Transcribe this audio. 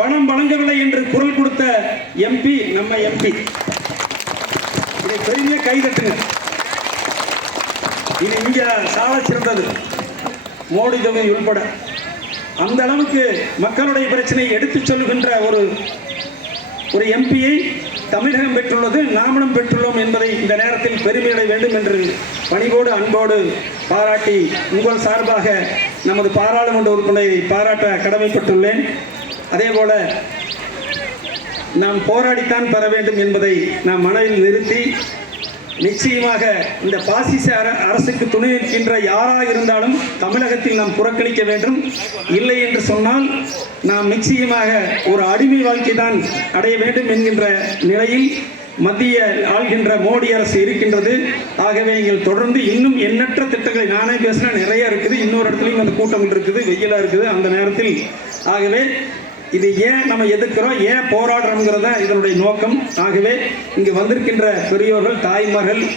பணம் வழங்கவில்லை என்று குரல் கொடுத்த எம்பி நம்ம எம்பி. இதை பெரிய கைதட்டுங்க. இது இங்க சால சிறந்தது மோடி தொகுதி உள்பட. அந்த அளவுக்கு மக்களுடைய பிரச்சனையை எடுத்துச் சொல்லுகின்ற ஒரு எம்பியை தமிழகம் பெற்றுள்ளது, நாமளும் பெற்றுள்ளோம் என்பதை இந்த நேரத்தில் பெருமையடைய வேண்டும் என்று பணிவோடு அன்போடு பாராட்டி உங்கள் சார்பாக நமது பாராளுமன்ற உறுப்பினரை பாராட்ட கடமைப்பட்டுள்ளேன். அதேபோல நாம் போராடித்தான் பெற வேண்டும் என்பதை நாம் மனதில் நிறுத்தி, நிச்சயமாக இந்த பாசிச அரசுக்கு துணை நிற்கின்ற யாராக இருந்தாலும் தமிழகத்தில் நாம் புறக்கணிக்க வேண்டும். இல்லை என்று சொன்னால் நாம் நிச்சயமாக ஒரு அடிமை வாழ்க்கை தான் அடைய வேண்டும் என்கின்ற நிலையில் மத்திய ஆள்கின்ற மோடி அரசு இருக்கின்றது. ஆகவே நீங்கள் தொடர்ந்து இன்னும் எண்ணற்ற திட்டங்களை, நானே பேசினா நிறைய இருக்குது, இன்னொரு இடத்துலையும் அந்த கூட்டங்கள் இருக்குது, வெயிலாக இருக்குது அந்த நேரத்தில். ஆகவே இது ஏன் நம்ம எதிர்க்கிறோம், ஏன் போராடுறோங்கிறத இதனுடைய நோக்கம். ஆகவே இங்கு வந்திருக்கின்ற பெரியோர்கள், தாய்மார்கள்,